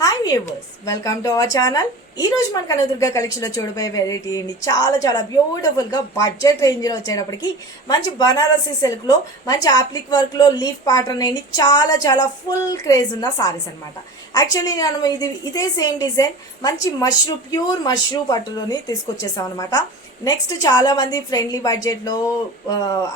Hi viewers, welcome to our channel. ఈ రోజు మన కనదుర్గ కలెక్షన్ లో చూడబోయే వెరైటీ ఏంటి, చాలా బ్యూటిఫుల్ గా బడ్జెట్ రేంజ్ లో వచ్చేటప్పటికి మంచి బనారసి సిల్క్ లో మంచి ఆప్లిక్ వర్క్ లో లీఫ్ ప్యాటర్న్ ఏంటి చాలా ఫుల్ క్రేజ్ ఉన్న సారీస్ అనమాట. యాక్చువల్లీ మనం ఇదే సేమ్ డిజైన్ మంచి ప్యూర్ మష్రూ పట్టులోని తీసుకొచ్చేసాం అనమాట. నెక్స్ట్ చాలా మంది ఫ్రెండ్లీ బడ్జెట్ లో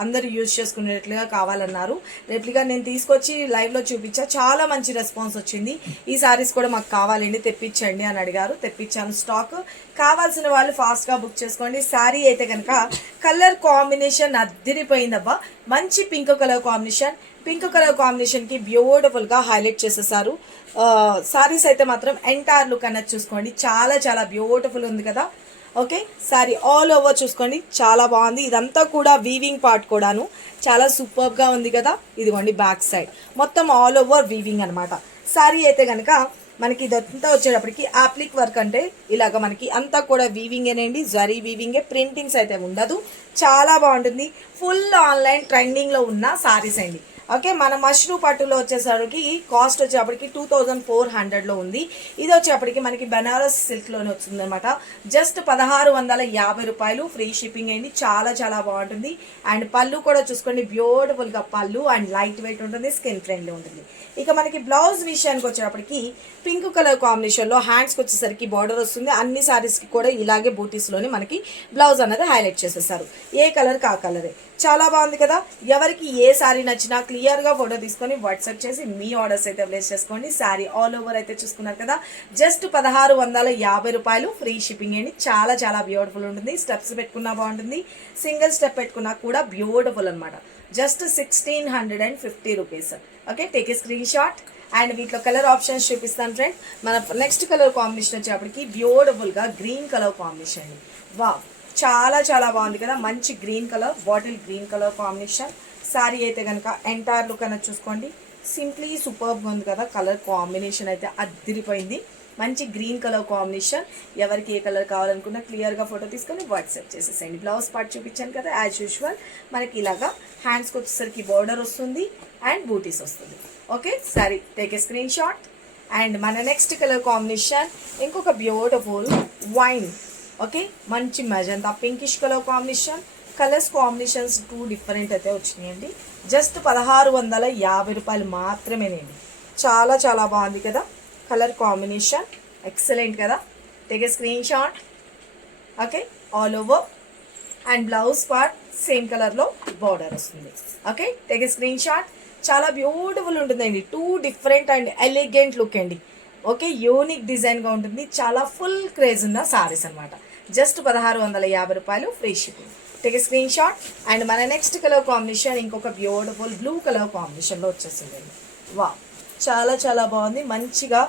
అందరూ యూజ్ చేసుకునేట్లుగా కావాలన్నారు. రెప్లికా నేను తీసుకొచ్చి లైవ్ లో చూపించా, చాలా మంచి రెస్పాన్స్ వచ్చింది. ఈ సారీస్ కూడా మాకు కావాలండి, తెప్పించండి అని అడిగారు. తెప్పించాను స్టాక్. కావాల్సిన వాళ్ళు ఫాస్ట్ గా బుక్ చేసుకోండి. శారీ అయితే కనుక కలర్ కాంబినేషన్ అద్దిరిపోయిందబ్బా. మంచి pink colour combination, pink colour combination కి బ్యూటిఫుల్ గా హైలైట్ చేసేసారు. సారీస్ అయితే మాత్రం ఎంటైర్ లుక్ అన్నది చూసుకోండి, చాలా బ్యూటిఫుల్ ఉంది కదా. ఓకే, సారీ ఆల్ ఓవర్ చూసుకోండి, చాలా బాగుంది. ఇదంతా కూడా వీవింగ్ పార్ట్ కూడాను చాలా సూపర్ గా ఉంది కదా. ఇదిగోండి బ్యాక్ సైడ్ మొత్తం ఆల్ ఓవర్ వీవింగ్ అనమాట. సారీ అయితే కనుక మనకి ఇదంతా వచ్చేటప్పటికి ఆప్లిక్ వర్క్ అంటే ఇలాగ మనకి అంతా కూడా వీవింగ్ ఏనండి, జరీ వీవింగే, ప్రింటింగ్స్ అయితే ఉండదు. చాలా బాగుంటుంది. ఫుల్ ఆన్లైన్ ట్రెండింగ్ లో ఉన్న సారీస్ అండి. ఓకే, మన మష్రూ పట్టులో వచ్చేసరికి కాస్ట్ వచ్చేప్పటికి 2400 ఉంది. ఇది వచ్చేప్పటికి మనకి బనారస్ సిల్క్ లోనే వస్తుంది అనమాట. జస్ట్ 1650 రూపాయలు, ఫ్రీ షిప్పింగ్ అయింది. చాలా బాగుంటుంది. అండ్ పళ్ళు కూడా చూసుకోండి, బ్యూటిఫుల్ గా పళ్ళు అండ్ లైట్ వెయిట్ ఉంటుంది, స్కిన్ ఫ్రెండ్లీ ఉంటుంది. ఇక మనకి బ్లౌజ్ విషయానికి వచ్చేటప్పటికి పింక్ కలర్ కాంబినేషన్ లో హ్యాండ్స్కి వచ్చేసరికి బార్డర్ వస్తుంది. అన్ని సారీస్ కి కూడా ఇలాగే బూటీస్ లోని మనకి బ్లౌజ్ అనేది హైలైట్ చేసేసారు. ఏ కలర్ కా కలరే, చాలా బాగుంది కదా. ఎవరికి ఏ సారీ నచ్చినా క్లియర్ గా ఫోటో తీసుకొని వాట్సాప్ చేసి మీ ఆర్డర్స్ అయితే ప్లేస్ చేసుకోండి. సారీ ఆల్ ఓవర్ అయితే చూసుకున్నారు కదా, జస్ట్ 1650 రూపాయలు, ఫ్రీ షిప్పింగ్ అండి. చాలా బ్యూటిఫుల్ ఉంటుంది. స్టెప్స్ పెట్టుకున్నా బాగుంటుంది, సింగిల్ స్టెప్ పెట్టుకున్నా కూడా బ్యూటిఫుల్ అనమాట. Just 1650 rupees. Okay, take a screenshot. And వీటిలో కలర్ ఆప్షన్స్ చూపిస్తాను ఫ్రెండ్. మన నెక్స్ట్ కలర్ కాంబినేషన్ వచ్చేప్పటికి బ్యూటిఫుల్ గా గ్రీన్ కలర్ కాంబినేషన్ అండి. వా, చాలా బాగుంది కదా. మంచి green colour, bottle green colour combination. Sorry అయితే కనుక ఎంటైర్ లుక్ అనేది చూసుకోండి, సింప్లీ సూపర్గా ఉంది కదా. కలర్ కాంబినేషన్ అయితే అద్దిరిపోయింది. మంచి గ్రీన్ కలర్ కాంబినేషన్. ఎవరికి ఏ కలర్ కావాలనుకున్నా క్లియర్గా ఫోటో తీసుకొని వాట్సాప్ చేసేసేయండి. బ్లౌజ్ పార్ట్ చూపించాను కదా, యాజ్ యూజువల్ మనకి ఇలాగా హ్యాండ్స్కి వచ్చేసరికి బార్డర్ వస్తుంది అండ్ బూటీస్ వస్తుంది. ఓకే, సరే, take a screenshot. And మన నెక్స్ట్ కలర్ కాంబినేషన్ ఇంకొక బ్యూటిఫుల్ వైన్. ఓకే, మంచి magenta pinkish colour combination. Colours combinations 2 different అయితే వచ్చినాయండి. జస్ట్ 1650 రూపాయలు మాత్రమేనండి. చాలా బాగుంది కదా. కలర్ కాంబినేషన్ ఎక్సలెంట్ కదా. Take a screenshot. Okay, all over and blouse part same కలర్లో బార్డర్ వస్తుంది. Okay, take a screenshot. చాలా బ్యూటిఫుల్ ఉంటుందండి. 2 డిఫరెంట్ అండ్ ఎలిగెంట్ లుక్ అండి. ఓకే, యూనిక్ డిజైన్గా ఉంటుంది. చాలా ఫుల్ క్రేజ్ ఉన్న సారీస్ అనమాట. జస్ట్ 1650 రూపాయలు, free shipping. Take a screenshot. And మన నెక్స్ట్ కలర్ కాంబినేషన్ ఇంకొక బ్యూటిఫుల్ బ్లూ కలర్ కాంబినేషన్లో వచ్చేసింది. వా, చాలా బాగుంది. మంచిగా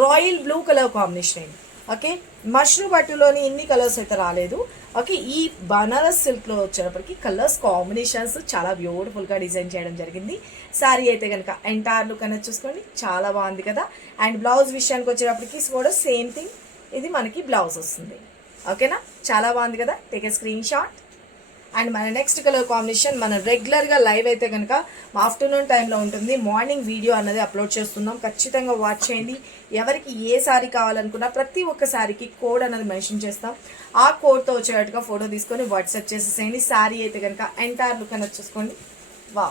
రాయల్ బ్లూ కలర్ కాంబినేషన్ అండి. ఓకే, మష్రూ పట్టులోని ఇన్ని కలర్స్ అయితే రాలేదు. ఓకే, ఈ బనారస్ సిల్క్లో వచ్చేటప్పటికి కలర్స్ కాంబినేషన్స్ చాలా బ్యూటిఫుల్గా డిజైన్ చేయడం జరిగింది. శారీ అయితే కనుక ఎంటైర్ లుక్ అనేది చూసుకోండి, చాలా బాగుంది కదా. అండ్ బ్లౌజ్ విషయానికి వచ్చేటప్పటికి కూడా సేమ్ థింగ్, ఇది మనకి బ్లౌజ్ వస్తుంది. ఓకేనా, చాలా బాగుంది కదా. Take a screenshot. And మన నెక్స్ట్ కలర్ కాంబినేషన్ మనం రెగ్యులర్గా లైవ్ అయితే కనుక ఆఫ్టర్నూన్ టైంలో ఉంటుంది. మార్నింగ్ వీడియో అన్నది అప్లోడ్ చేస్తున్నాం, ఖచ్చితంగా వాచ్ చేయండి. ఎవరికి ఏ సారీ కావాలనుకున్నా ప్రతి ఒక్క సారీకి కోడ్ అన్నది మెన్షన్ చేస్తాం. ఆ కోడ్తో వచ్చేటట్టుగా ఫోటో తీసుకొని వాట్సాప్ చేసేసేయండి. సారీ అయితే కనుక ఎంటైర్ లుక్ అనేది చూసుకోండి. వా,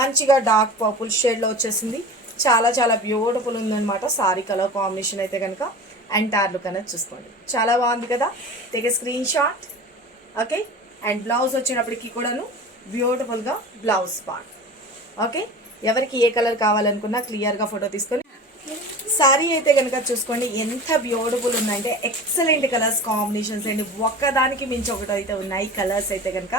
మంచిగా డార్క్ పర్పుల్ షేడ్లో వచ్చేసింది. చాలా బ్యూటిఫుల్ ఉందన్నమాట. సారీ కలర్ కాంబినేషన్ అయితే కనుక ఎంటైర్ లుక్ అనేది చూసుకోండి, చాలా బాగుంది కదా. Take a screenshot. Okay, and blouse వచ్చినప్పటికీ కూడాను బ్యూటిఫుల్గా బ్లౌజ్ పార్ట్. ఓకే, ఎవరికి ఏ కలర్ కావాలనుకున్నా క్లియర్గా ఫోటో తీసుకొని. సారీ అయితే కనుక చూసుకోండి, ఎంత బ్యూటిఫుల్ ఉందంటే ఎక్సలెంట్ కలర్స్ కాంబినేషన్స్ అండి. ఒక్కదానికి మించి ఒకటి అయితే ఉన్నాయి. కలర్స్ అయితే కనుక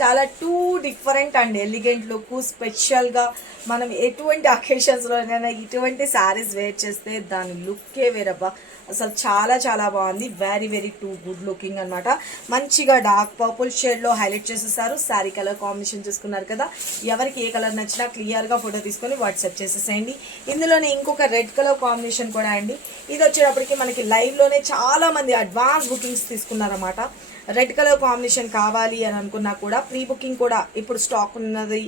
చాలా 2 డిఫరెంట్ అండ్ ఎలిగెంట్ లుక్. స్పెషల్గా మనం ఎటువంటి అకేషన్స్లోనైనా ఇటువంటి శారీస్ వేర్ చేస్తే దాని లుక్కే వేరబ్బా. అసలు చాలా బాగుంది. వెరీ 2 గుడ్ లుకింగ్ అనమాట. మంచిగా డార్క్ పర్పుల్ షేడ్లో హైలైట్ చేసేసారు. శారీ కలర్ కాంబినేషన్ చూసుకున్నారు కదా. ఎవరికి ఏ కలర్ నచ్చినా క్లియర్గా ఫోటో తీసుకొని వాట్సాప్ చేసేసేయండి. ఇందులోనే ఇంకొక రెడ్ కలర్ కాంబినేషన్ కాంబినేషన్ కూడా అండి. ఇది వచ్చేటప్పటికి మనకి లైవ్లోనే చాలా మంది అడ్వాన్స్ బుకింగ్స్ తీసుకున్నారన్నమాట. రెడ్ కలర్ కాంబినేషన్ కావాలి అని అనుకున్నా కూడా ప్రీ బుకింగ్ కూడా ఇప్పుడు స్టాక్ ఉన్నది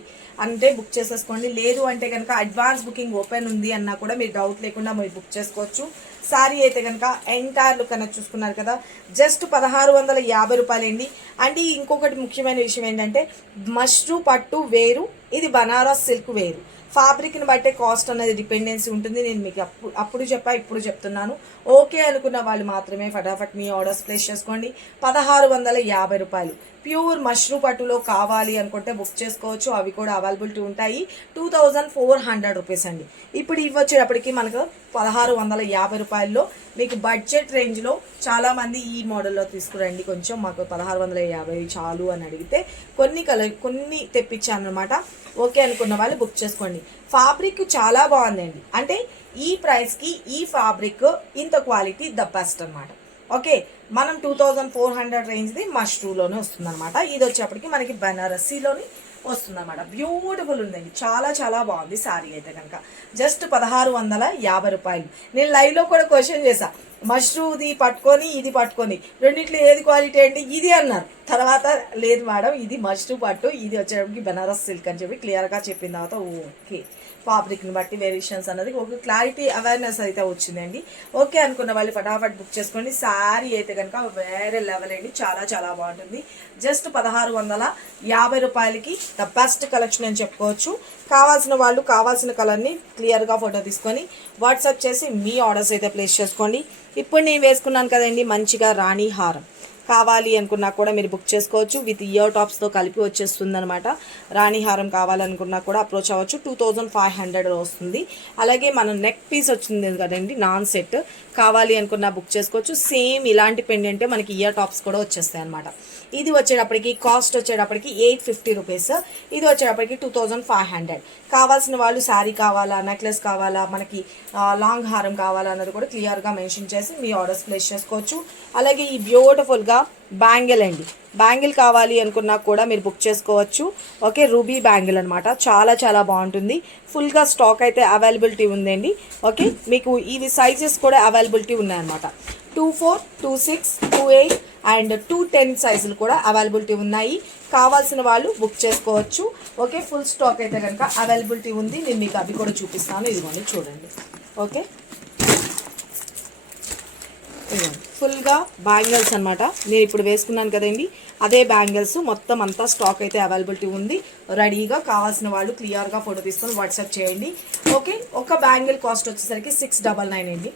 అంటే బుక్ చేసేసుకోండి. లేదు అంటే కనుక అడ్వాన్స్ బుకింగ్ ఓపెన్ ఉంది అన్నా కూడా మీరు డౌట్ లేకుండా మీరు బుక్ చేసుకోవచ్చు. శారీ అయితే కనుక ఎంటైర్ లుక్ అనేది చూసుకున్నారు కదా, జస్ట్ 1650 రూపాయలండి. అండ్ ఇంకొకటి ముఖ్యమైన విషయం ఏంటంటే మష్రూ పట్టు వేరు, ఇది బనారస్ సిల్క్ వేరు. ఫ్యాబ్రిక్ని బట్టే కాస్ట్ అనేది డిపెండెన్సీ ఉంటుంది. నేను మీకు అప్పుడు చెప్పా ఇప్పుడు చెప్తున్నాను. ఓకే అనుకున్న వాళ్ళు మాత్రమే ఫటాఫట్ మీ ఆర్డర్స్ ప్లేస్ చేసుకోండి. 1650 రూపాయలు. ప్యూర్ మష్రూ పట్టులో కావాలి అనుకుంటే బుక్ చేసుకోవచ్చు. అవి కూడా అవైలబిలిటీ ఉంటాయి. 2400 రూపీస్ అండి. ఇప్పుడు ఇవి వచ్చేటప్పటికి మనకు 1650 రూపాయల్లో మీకు బడ్జెట్ రేంజ్లో చాలామంది ఈ మోడల్లో తీసుకురండి, కొంచెం మాకు 1650 చాలు అని అడిగితే కొన్ని తెప్పించాను అనమాట. ఓకే అనుకున్న వాళ్ళు బుక్ చేసుకోండి. ఫ్యాబ్రిక్ చాలా బాగుందండి. అంటే ఈ ప్రైస్కి ఈ ఫ్యాబ్రిక్ ఇంత క్వాలిటీ ద బెస్ట్ అనమాట. ఓకే, మనం 2400 రేంజ్ది మష్రూలోనే వస్తుంది అనమాట. ఇది వచ్చేప్పటికి మనకి బనారసీలోని వస్తుంది అనమాట. బ్యూటిఫుల్ ఉందండి, చాలా చాలా బాగుంది శారీ అయితే కనుక. జస్ట్ 1650 రూపాయలు. నేను లైవ్లో కూడా క్వశ్చన్ చేశా, మష్రూది పట్టుకొని ఇది పట్టుకొని రెండిట్లో ఏది క్వాలిటీ అంటే ఇది అన్నారు. తర్వాత లేదు మేడం ఇది మష్రూ పట్టు, ఇది వచ్చేటప్పటికి బనారస్ సిల్క్ అని చెప్పి క్లియర్గా చెప్పిన తర్వాత ఓకే, ఫ్యాబ్రిక్ని బట్టి వేరియేషన్స్ అన్నది ఒక క్లారిటీ అవేర్నెస్ అయితే వచ్చిందండి. ఓకే అనుకున్న వాళ్ళు ఫటాఫట్ బుక్ చేసుకోండి. శారీ అయితే కనుక వేరే లెవెల్ అండి, చాలా చాలా బాగుంటుంది. జస్ట్ 1650 రూపాయలకి ద బెస్ట్ కలెక్షన్ అని చెప్పుకోవచ్చు. కావాల్సిన వాళ్ళు కావాల్సిన కలర్ని క్లియర్గా ఫోటో తీసుకొని వాట్సాప్ చేసి మీ ఆర్డర్స్ అయితే ప్లేస్ చేసుకోండి. ఇప్పుడు నేను వేసుకున్నాను కదండి మంచిగా రాణి హారం, కావాలి అనుకున్నా కూడా మీరు బుక్ చేసుకోవచ్చు. విత్ ఇయర్ టాప్స్తో కలిపి వచ్చేస్తుంది అనమాట. రాణి హారం కావాలనుకున్నా కూడా అప్రోచ్ అవ్వచ్చు. 2500 వస్తుంది. అలాగే మనం నెక్ పీస్ వచ్చింది కదండి నాన్ సెట్, కావాలి అనుకున్నా బుక్ చేసుకోవచ్చు. సేమ్ ఇలాంటి పెండెంటే మనకి ఇయర్ టాప్స్ కూడా వచ్చేస్తాయి అనమాట. ఇది వచ్చేటప్పటికి కాస్ట్ వచ్చేటప్పటికి 850 రూపీస్. ఇది వచ్చేటప్పటికి 2500. కావాల్సిన వాళ్ళు శారీ కావాలా, నెక్లెస్ కావాలా, మనకి లాంగ్ హారం కావాలా అన్నది కూడా క్లియర్గా మెన్షన్ చేసి మీ ఆర్డర్స్ ప్లేస్ చేసుకోవచ్చు. అలాగే ఈ బ్యూటిఫుల్గా బ్యాంగిల్ అండి, బ్యాంగిల్ కావాలి అనుకున్నా కూడా మీరు బుక్ చేసుకోవచ్చు. ఓకే, రూబీ బ్యాంగిల్ అనమాట, చాలా చాలా బాగుంటుంది. ఫుల్గా స్టాక్ అయితే అవైలబిలిటీ ఉందండి. ఓకే, మీకు ఇవి సైజెస్ కూడా అవైలబిలిటీ ఉన్నాయన్నమాట. 24, 26, 28 అండ్ 210 సైజులు కూడా అవైలబిలిటీ ఉన్నాయి. కావాల్సిన వాళ్ళు బుక్ చేసుకోవచ్చు. ఓకే, ఫుల్ స్టాక్ అయితే కనుక అవైలబిలిటీ ఉంది. నేను మీకు అవి కూడా చూపిస్తాను. ఇదిగోండి చూడండి. ఓకే, ఫుల్గా బ్యాంగిల్స్ అనమాట. నేను ఇప్పుడు వేసుకున్నాను కదండి అదే బ్యాంగిల్స్ మొత్తం అంతా స్టాక్ అయితే అవైలబిలిటీ ఉంది. రెడీగా కావాల్సిన వాళ్ళు క్లియర్గా ఫోటో తీసుకొని వాట్సాప్ చేయండి. ఓకే, ఒక బ్యాంగిల్ కాస్ట్ వచ్చేసరికి 699 అండి.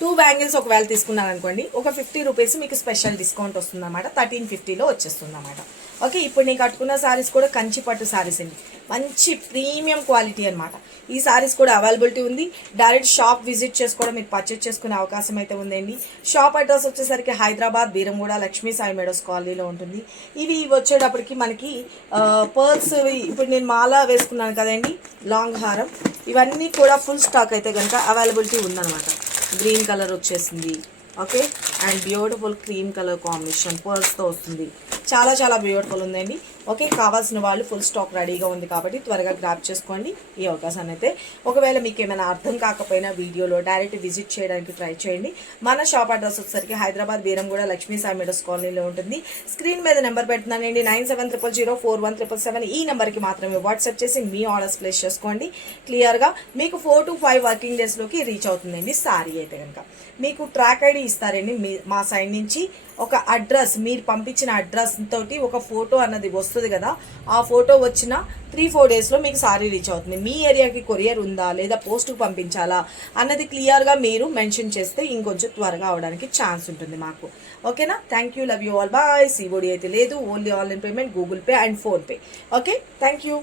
2 బ్యాంగిల్స్ ఒకవేళ తీసుకున్నాను అనుకోండి ఒక 50 రూపీస్ మీకు స్పెషల్ డిస్కౌంట్ వస్తుంది అనమాట. 1350లో వచ్చేస్తుంది అనమాట. ఓకే, ఇప్పుడు నేను కట్టుకున్న శారీస్ కూడా కంచి పట్టు శారీస్ అండి, మంచి ప్రీమియం క్వాలిటీ అనమాట. ఈ శారీస్ కూడా అవైలబిలిటీ ఉంది. డైరెక్ట్ షాప్ విజిట్ చేసుకోవడం మీరు పర్చేస్ చేసుకునే అవకాశం అయితే ఉందండి. షాప్ అడ్రస్ వచ్చేసరికి హైదరాబాద్ బీరంగూడ లక్ష్మీ సాయి మేడోస్ కాలనీలో ఉంటుంది. ఇవి వచ్చేటప్పటికి మనకి పర్ల్స్, ఇప్పుడు నేను మాల వేసుకున్నాను కదండి లాంగ్ హారం, ఇవన్నీ కూడా ఫుల్ స్టాక్ అయితే కనుక అవైలబిలిటీ ఉందన్నమాట. గ్రీన్ కలర్ వచ్చేసింది. Okay, and beautiful cream colour combination పర్ల్స్తో వస్తుంది. చాలా చాలా బ్యూటిఫుల్ ఉందండి. ఓకే, కావాల్సిన వాళ్ళు ఫుల్ స్టాక్ రెడీగా ఉంది కాబట్టి త్వరగా గ్రాప్ చేసుకోండి ఈ అవకాశాన్ని అయితే. ఒకవేళ మీకు ఏమైనా అర్థం కాకపోయినా వీడియోలో డైరెక్ట్ విజిట్ చేయడానికి ట్రై చేయండి. మన షాప్ అడ్రస్ వచ్చేసరికి హైదరాబాద్ బీరంగూడ లక్ష్మీ సాయి మేడోస్ కాలనీలో ఉంటుంది. స్క్రీన్ మీద నెంబర్ పెడుతున్నానండి 9700041777. ఈ నెంబర్కి మాత్రమే వాట్సాప్ చేసి మీ ఆర్డర్స్ ప్లేస్ చేసుకోండి. క్లియర్గా మీకు 4 to 5 వర్కింగ్ డేస్లోకి రీచ్ అవుతుందండి. సారీ అయితే కనుక మీకు ట్రాక్ ఐడి ఇస్తారండి మా సైడ్ నుంచి. ఒక అడ్రస్, మీరు పంపించిన అడ్రస్ తోటి ఒక ఫోటో అన్నది వస్తుంది కదా, ఆ ఫోటో వచ్చిన 3-4 డేస్లో మీకు సారీ రీచ్ అవుతుంది. మీ ఏరియాకి కొరియర్ ఉందా లేదా పోస్ట్కి పంపించాలా అన్నది క్లియర్గా మీరు మెన్షన్ చేస్తే ఇంకొంచెం త్వరగా అవడానికి ఛాన్స్ ఉంటుంది మాకు. ఓకేనా, thank you, love you all, bye. COD అయితే లేదు, only online payment, Google Pay and PhonePe. Okay, thank you.